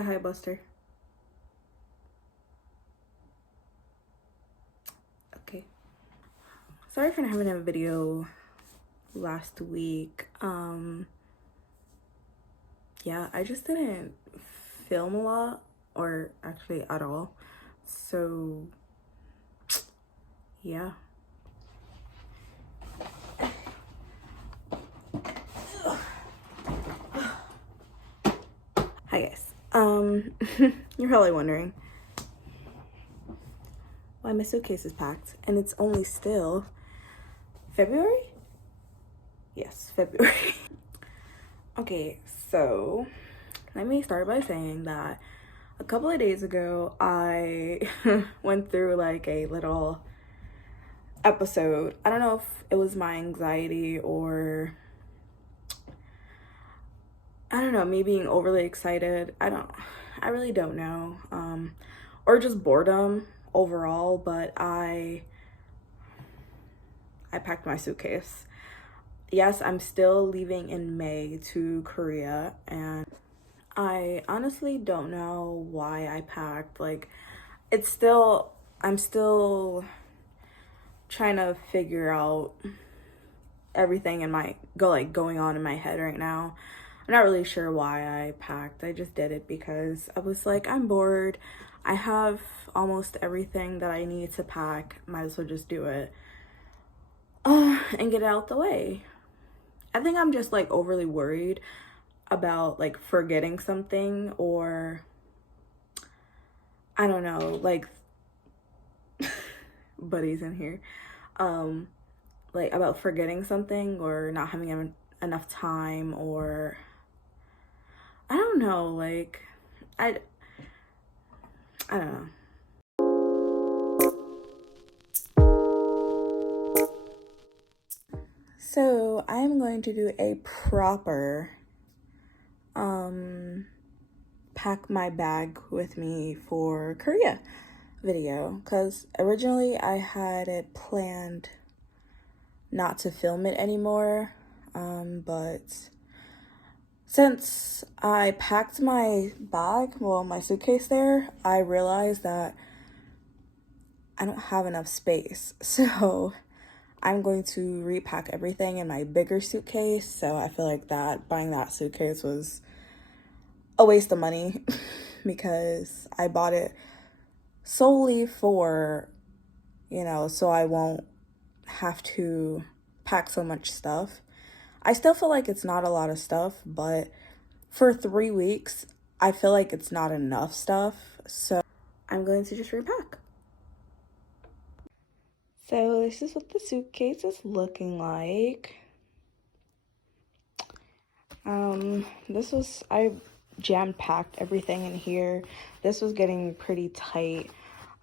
Say hi, Buster. Okay. Sorry for not having a video last week. Yeah, I just didn't film a lot, or actually at all. So, yeah. Hi guys. You're probably wondering why my suitcase is packed and it's only still February? Yes, February. Okay, so let me start by saying that a couple of days ago I went through like a little episode. I don't know if it was my anxiety or I don't know, me being overly excited. I really don't know. Or just boredom overall, but I packed my suitcase. Yes, I'm still leaving in May to Korea, and I honestly don't know why I packed. Like, I'm still trying to figure out everything going on in my head right now. I'm not really sure why I packed. I just did it because I was like, I'm bored. I have almost everything that I need to pack. Might as well just do it. And get it out the way. I think I'm just like overly worried about like forgetting something, or I don't know, like buddies in here. Like about forgetting something or not having enough time, or I don't know, like I don't know. So I'm going to do a proper pack my bag with me for Korea video, because originally I had it planned not to film it anymore, but since I packed my bag, well, my suitcase there, I realized that I don't have enough space. So I'm going to repack everything in my bigger suitcase. So I feel like buying that suitcase was a waste of money because I bought it solely for, so I won't have to pack so much stuff. I still feel like it's not a lot of stuff, but for 3 weeks, I feel like it's not enough stuff. So I'm going to just repack. So this is what the suitcase is looking like. I jam-packed everything in here. This was getting pretty tight.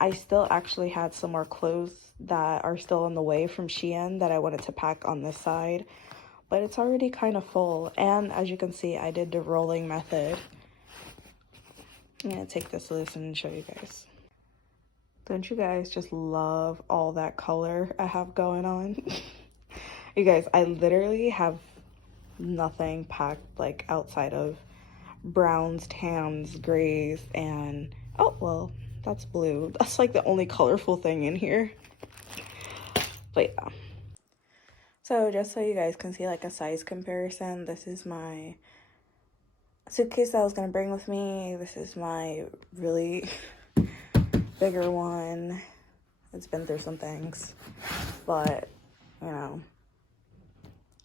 I still actually had some more clothes that are still in the way from SHEIN that I wanted to pack on this side, but it's already kind of full. And as you can see, I did the rolling method. I'm gonna take this loose and show you guys. Don't you guys just love all that color I have going on? You guys, I literally have nothing packed like outside of browns, tans, grays, and oh well, that's blue. That's like the only colorful thing in here. But yeah. So just so you guys can see like a size comparison, this is my suitcase that I was gonna bring with me. This is my really bigger one. It's been through some things, but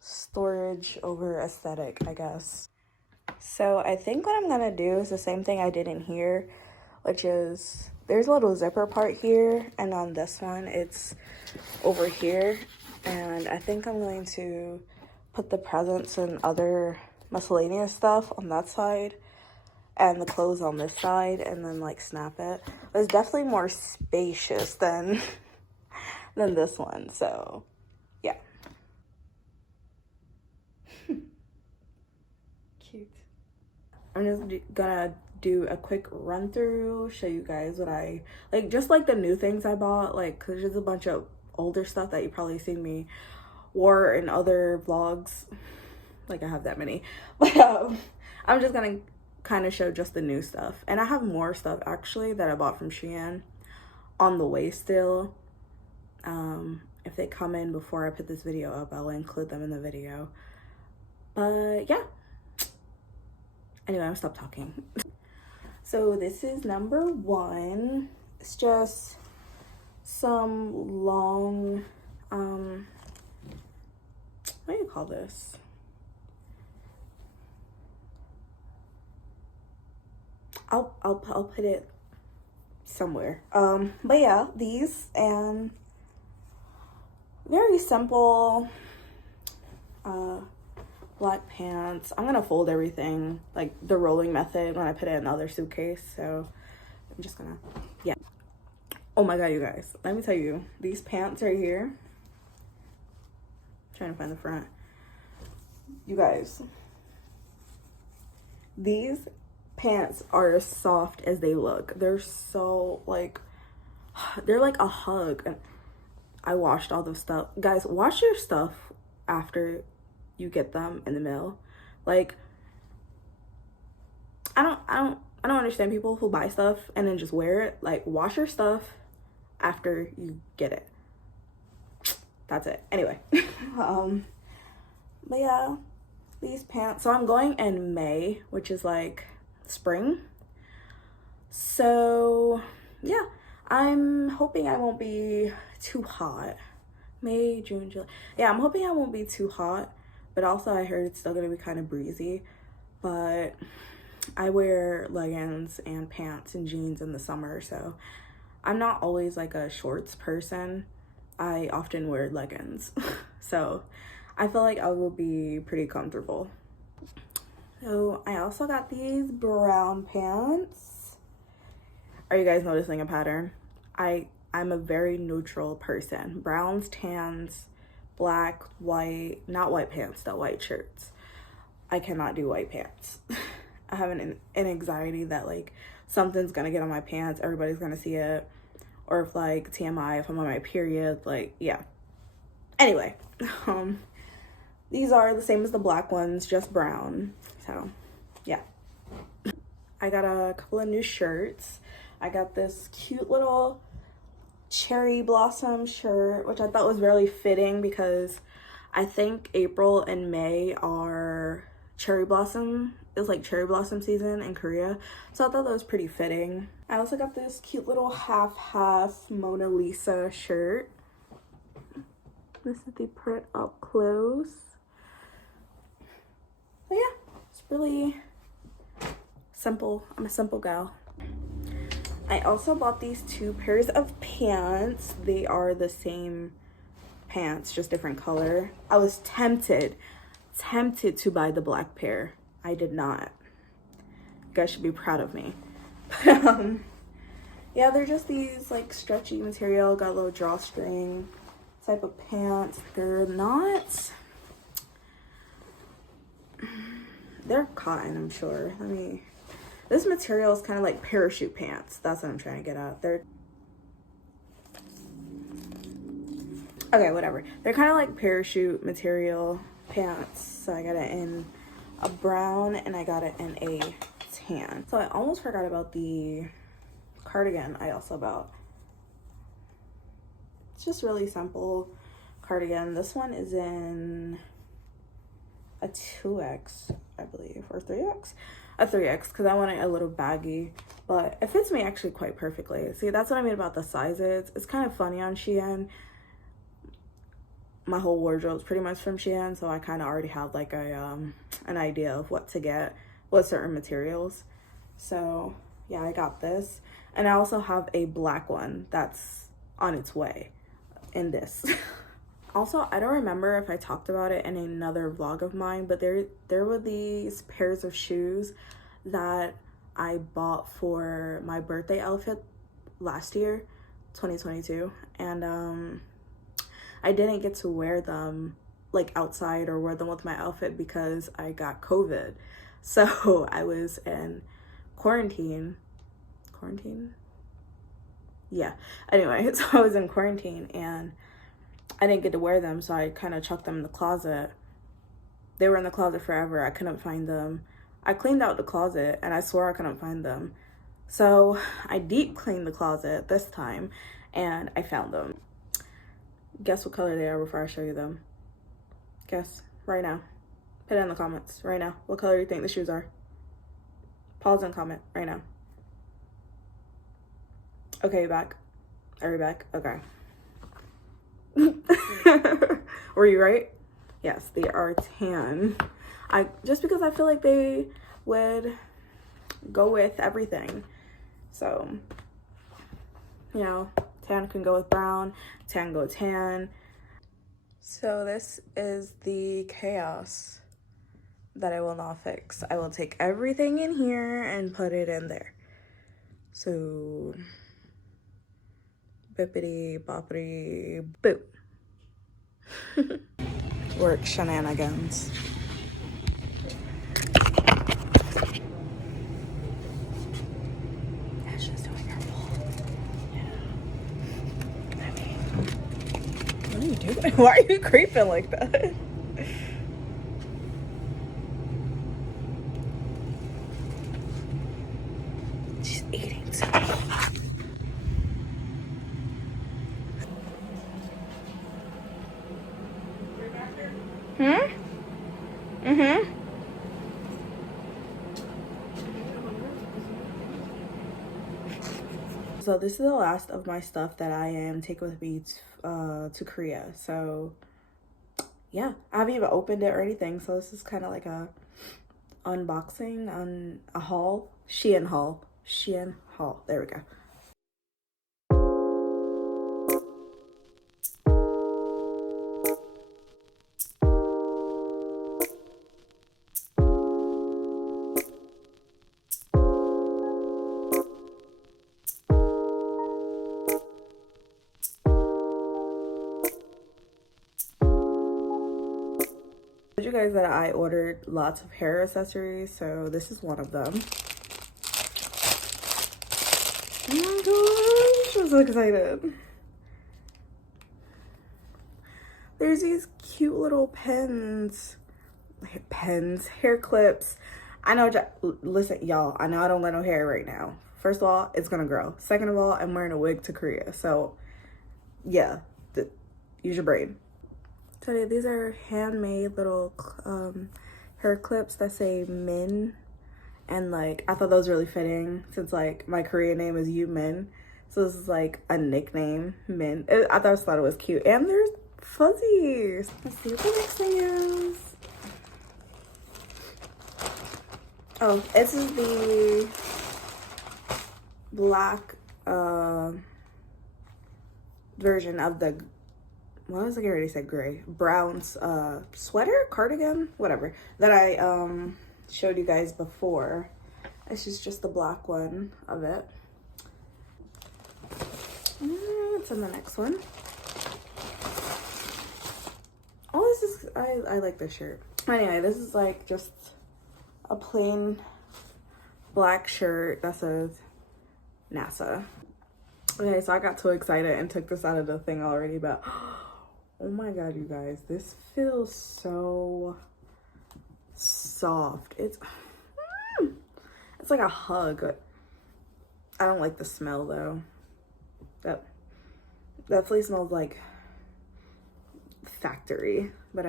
storage over aesthetic, I guess. So I think what I'm gonna do is the same thing I did in here, which is there's a little zipper part here, and on this one it's over here, and I think I'm going to put the presents and other miscellaneous stuff on that side and the clothes on this side, and then like snap it. But it's definitely more spacious than this one, so yeah. Cute. I'm just gonna do a quick run through, show you guys what I like, just like the new things I bought, like because there's a bunch of older stuff that you probably seen me wore in other vlogs. Like I have that many, but I'm just gonna kind of show just the new stuff. And I have more stuff actually that I bought from SHEIN on the way still. If they come in before I put this video up, I'll include them in the video. But yeah. Anyway, I'm stop talking. So this is number 1. It's just some long, what do you call this? I'll put it somewhere. But yeah, these, and very simple black pants. I'm gonna fold everything like the rolling method when I put it in another suitcase, so I'm just gonna, yeah. Oh my god, you guys, let me tell you, these pants right here, I'm trying to find the front, you guys, these pants are as soft as they look. They're so like, they're like a hug. And I washed all the stuff. Guys, wash your stuff after you get them in the mail. Like, I don't understand people who buy stuff and then just wear it. Like, wash your stuff after you get it. That's it. Anyway, but yeah, these pants. So I'm going in May, which is like spring. So yeah, I'm hoping I won't be too hot. May, June, July. Yeah, I'm hoping I won't be too hot, but also I heard it's still gonna be kind of breezy. But I wear leggings and pants and jeans in the summer, so I'm not always like a shorts person. I often wear leggings. So I feel like I will be pretty comfortable. So I also got these brown pants. Are you guys noticing a pattern? I'm a very neutral person. Browns, tans, black, white, not white pants though, white shirts. I cannot do white pants. I have an anxiety that like something's gonna get on my pants, everybody's gonna see it. Or if like TMI, if I'm on my period, like, yeah. Anyway, these are the same as the black ones, just brown. So yeah. I got a couple of new shirts. I got this cute little cherry blossom shirt, which I thought was really fitting because I think April and May are cherry blossom. It's like cherry blossom season in Korea. So I thought that was pretty fitting. I also got this cute little half Mona Lisa shirt. This is the print up close. But yeah, it's really simple. I'm a simple gal. I also bought these 2 pairs of pants. They are the same pants, just different color. I was tempted to buy the black pair. I did not. You guys should be proud of me. Yeah, they're just these like stretchy material, got a little drawstring type of pants. They're cotton, I'm sure. This material is kind of like parachute pants. That's what I'm trying to get at. Okay, whatever. They're kind of like parachute material pants. So I got it in a brown and I got it in a tan. So I almost forgot about the cardigan I also bought. It's just really simple cardigan. This one is in a 2X, I believe, or 3X? A 3X, because I want it a little baggy, but it fits me actually quite perfectly. See, that's what I mean about the sizes. It's kind of funny on SHEIN. My whole wardrobe is pretty much from SHEIN, so I kind of already have like an idea of what to get with certain materials. So yeah, I got this, and I also have a black one that's on its way in this. Also, I don't remember if I talked about it in another vlog of mine, but there were these pairs of shoes that I bought for my birthday outfit last year, 2022, and I didn't get to wear them like outside or wear them with my outfit because I got COVID. So I was in quarantine. Yeah, anyway, so I was in quarantine and I didn't get to wear them, so I kind of chucked them in the closet. They were in the closet forever. I couldn't find them. I cleaned out the closet and I swore I couldn't find them. So I deep cleaned the closet this time and I found them. Guess what color they are before I show you them. Guess right now. Put it in the comments right now. What color do you think the shoes are? Pause and comment right now. Okay, you back? Are you back? Okay. Were you right? Yes, they are tan. Just because I feel like they would go with everything. So, you know, tan can go with brown, tan go tan. So this is the chaos that I will not fix. I will take everything in here and put it in there. So, bippity boppity boo. Work shenanigans. Ashley's doing her pull. Yeah. I mean, what are you doing? Why are you creeping like that? She's eating something. Mm-hmm. So this is the last of my stuff that I am taking with me to Korea. So yeah, I haven't even opened it or anything. So this is kind of like a unboxing on a haul. SHEIN haul. SHEIN haul. There we go. I told you guys that I ordered lots of hair accessories, so this is one of them. Oh my gosh, I'm so excited. There's these cute little hair clips. I know, listen, y'all, I know I don't got no hair right now. First of all, it's gonna grow. Second of all, I'm wearing a wig to Korea, so yeah, use your brain. So yeah, these are handmade little hair clips that say Min, and like I thought that was really fitting since like my Korean name is Yu Min, so this is like a nickname, Min. I thought it was cute, and there's fuzzies. Let's see what the next thing is. Oh, this is the black version of the, what was I already said gray? Brown sweater, cardigan, whatever, that I showed you guys before. This is just the black one of it. What's in the next one? Oh, this is, I like this shirt. Anyway, this is like just a plain black shirt that says NASA. Okay, so I got too excited and took this out of the thing already, but oh my god, you guys, this feels so soft. It's like a hug. I don't like the smell though. That definitely smells like factory, but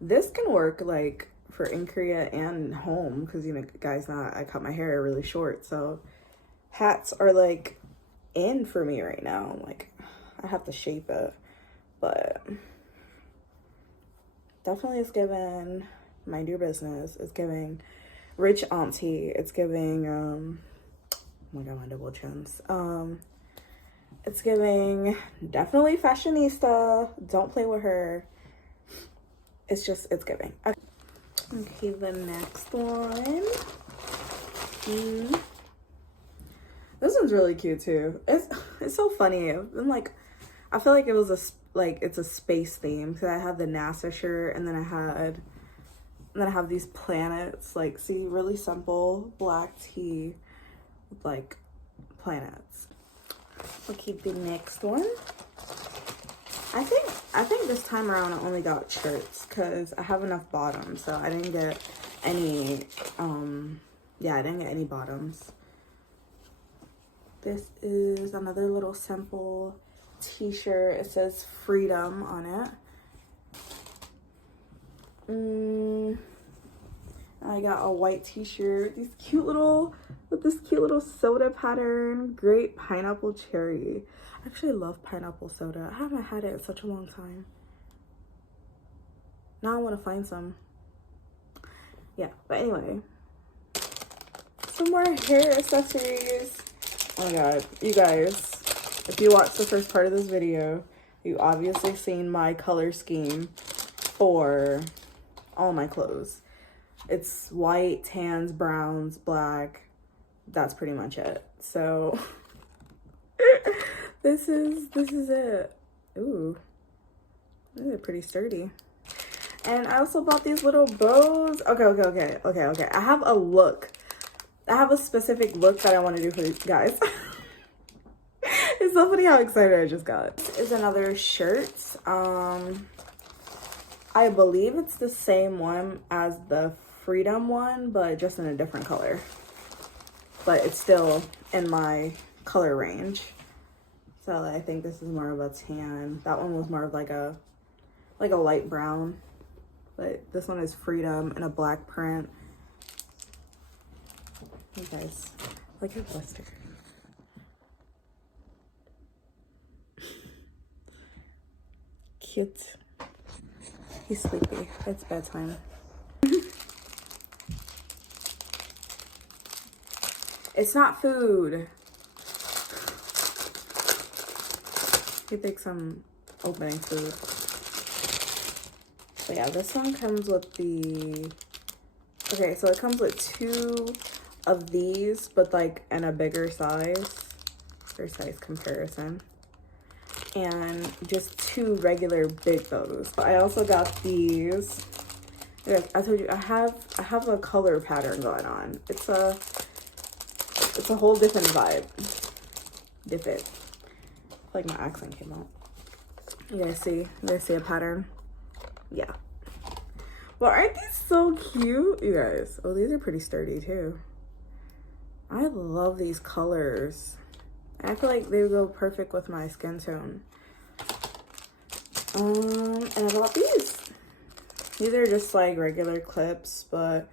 this can work like for in Korea and home, because you know guys, now I cut my hair really short, so hats are like in for me right now. Like I have to shape it, but definitely it's giving mind your business. It's giving rich auntie. It's giving oh my god, my double chins. It's giving definitely fashionista. Don't play with her. It's just, it's giving. Okay, the next one. This one's really cute too. It's so funny. I'm like, I feel like it was it's a space theme, because I have the NASA shirt, and then I have these planets. Like, see, really simple black tee with like planets. Okay, the next one. I think this time around I only got shirts because I have enough bottoms, so I didn't get any yeah, I didn't get any bottoms. This is another little simple t-shirt. It says freedom on it. I got a white t-shirt. With this cute little soda pattern. Great pineapple cherry. I actually love pineapple soda. I haven't had it in such a long time. Now I want to find some. Yeah, but anyway. Some more hair accessories. Oh my god, you guys. If you watched the first part of this video, you obviously seen my color scheme for all my clothes. It's white, tans, browns, black. That's pretty much it. So this is it. Ooh, these are pretty sturdy. And I also bought these little bows. Okay. I have a look. I have a specific look that I want to do for you guys. It's so funny how excited I just got. This is another shirt. I believe it's the same one as the Freedom one, but just in a different color. But it's still in my color range. So I think this is more of a tan. That one was more of like a light brown. But this one is Freedom in a black print. You guys, look at Buster. Cute. He's sleepy. It's bedtime. It's not food. He thinks I'm opening food. But yeah, this one comes with the... Okay, so it comes with 2 of these, but like in a bigger size. Their size comparison. And just 2 regular big bows. I also got these. Yes, I told you I have a color pattern going on. It's a whole different vibe. Different. Like my accent came out. You guys see a pattern? Yeah. Well, aren't these so cute, you guys? Oh, these are pretty sturdy too. I love these colors. I feel like they would go perfect with my skin tone. And I bought these. These are just like regular clips, but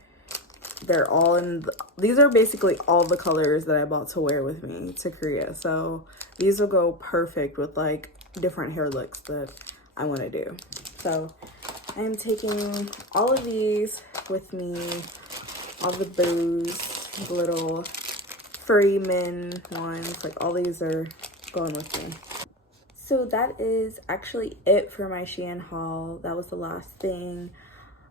they're all in, these are basically all the colors that I bought to wear with me to Korea. So these will go perfect with like different hair looks that I want to do. So I am taking all of these with me, all the bows, the little furry men ones, like all these are going with me. So that is actually it for my Shein haul. That was the last thing.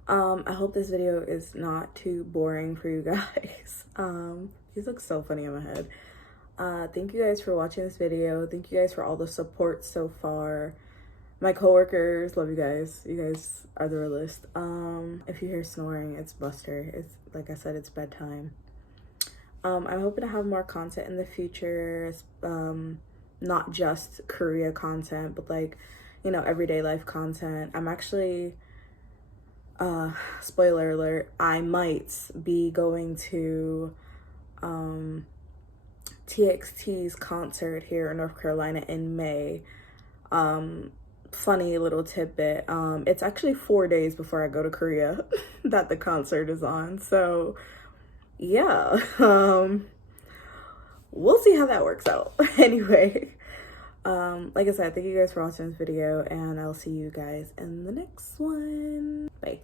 I hope this video is not too boring for you guys. These look so funny in my head. Thank you guys for watching this video. Thank you guys for all the support so far. My coworkers, love you guys. You guys are the realest. If you hear snoring, it's Buster. It's like I said, it's bedtime. I'm hoping to have more content in the future. Not just Korea content, but like, you know, everyday life content. I'm actually, spoiler alert, I might be going to TXT's concert here in North Carolina in May. Funny little tidbit, it's actually 4 days before I go to Korea that the concert is on. So yeah, we'll see how that works out. Anyway, like I said, thank you guys for watching this video, and I'll see you guys in the next one. Bye.